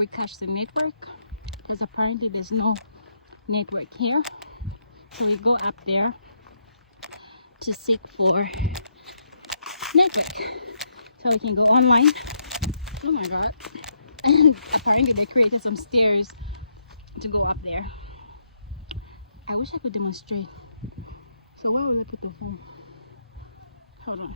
we catch the network, because apparently there's no network here. So we go up there to seek for network so we can go online. Oh my god. Apparently they created some stairs to go up there. I wish I could demonstrate. So why would I put the phone? Hold on.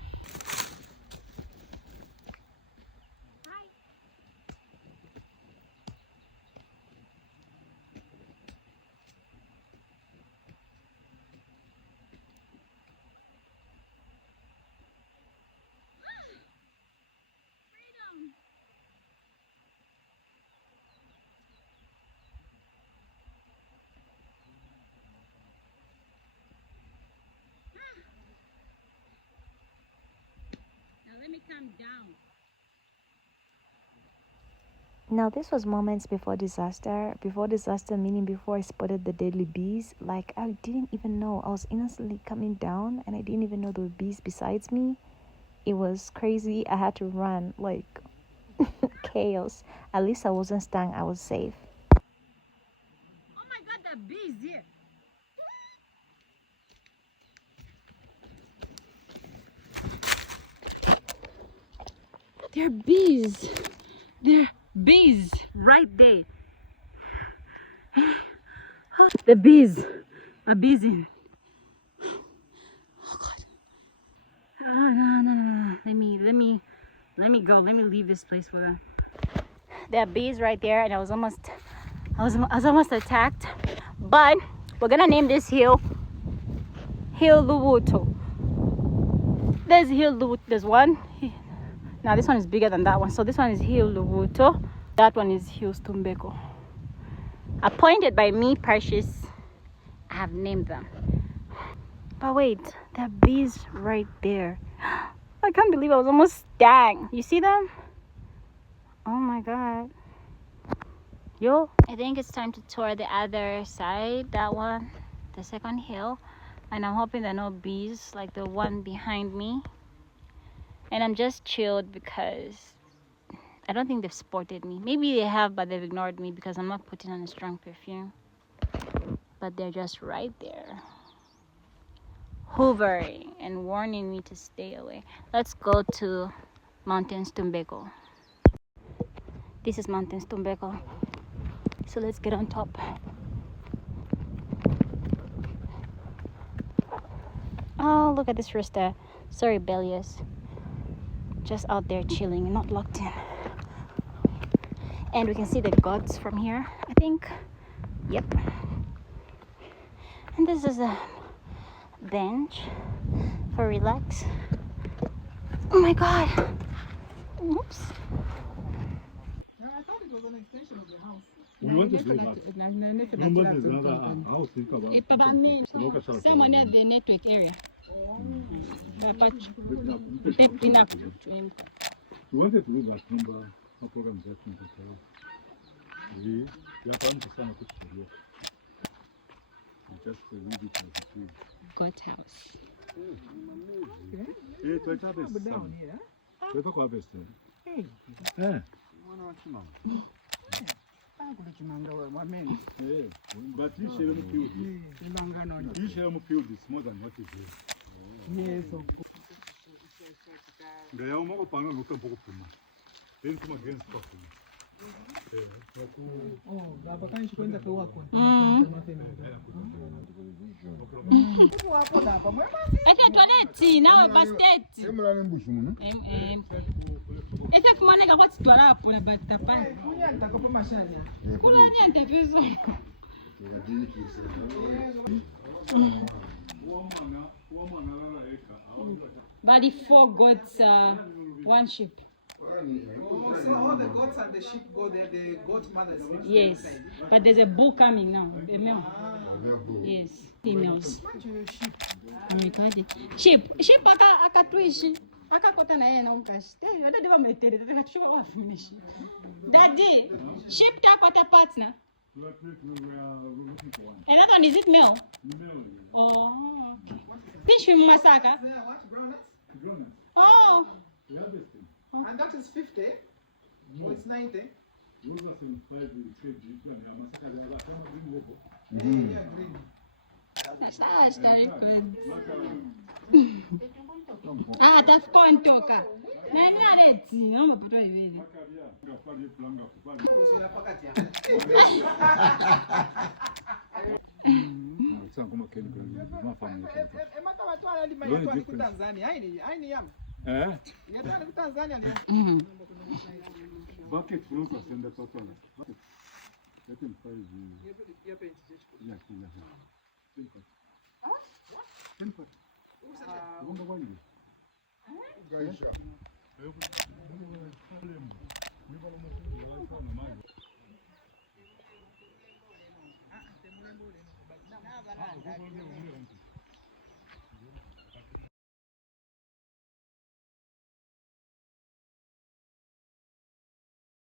Let me calm down. Now this was moments before disaster. Before disaster meaning before I spotted the deadly bees. Like I didn't even know. I was innocently coming down and I didn't even know there were bees besides me. It was crazy. I had to run like chaos. At least I wasn't stung. I was safe. Oh my god, the bees here. There are bees. There are bees right there. The bees are busy. Oh god. No. Let me go. Let me leave this place for them. There are bees right there, and I was almost attacked. But we're gonna name this hill Luwuto. There's Hill Luwuto. There's one. Now this one is bigger than that one. So this one is Hill Luwuto. That one is Hill Stumbeko. Appointed by me, Precious. I have named them. But wait, there are bees right there. I can't believe I was almost stung. You see them? Oh my god. Yo. I think it's time to tour the other side. That one. The second hill. And I'm hoping there are no bees like the one behind me. And I'm just chilled because I don't think they've spotted me. Maybe they have, but they've ignored me because I'm not putting on a strong perfume. But they're just right there, hovering and warning me to stay away. Let's go to Mountain Stumbeko. This is Mountain Stumbeko. So let's get on top. Oh, look at this rooster. So rebellious. Just out there chilling, not locked in. And we can see the gods from here, I think. Yep. And this is a bench for relax. Oh my god. Oops. I thought it was an extension of the house. We want to do that. Number is another house. Someone at the network area. We wanted to do that number of program that we are trying to send it to you. Just leave it as it is. God's house. Hey, to harvest some. We talk harvest. Eh. But you share them field. You share them field is more than what is here. Yes, of course. Gaya uma opanga luta pouco puma. Tem como against coffee. Oh, dava pra gente contar que eu acordo. Ete toilette nawe basket. Ete kumoneka kwathi twala hapo na batapa. Unyanta kwa mashanya. Kula nyante phezu. But the 4 goats, 1 sheep. Oh, so all the goats and the sheep go there, the goat mothers. Yes, but there's a bull coming now, a male. Yes, females. Sheep akatwishi. Akakota na yeye na umkashi. Yote diva metere, tukachuka kwa finish. Daddy, sheep takwata partner. And that one, is it male? Male. Oh, okay. Pinch him masaka. What, grown-ups? Oh. And that is 50, or it's 90. Ah, that's kontoka. Nani areti? Ngamba photo ibili. Tanzania. Haini yam. Yatani Tanzania ni. Bucket flow kwa senda totona. Yetu mfai hivi. Yepe nchi. Ya kila. Tempa. Ngomba kwa nini? Gaisha.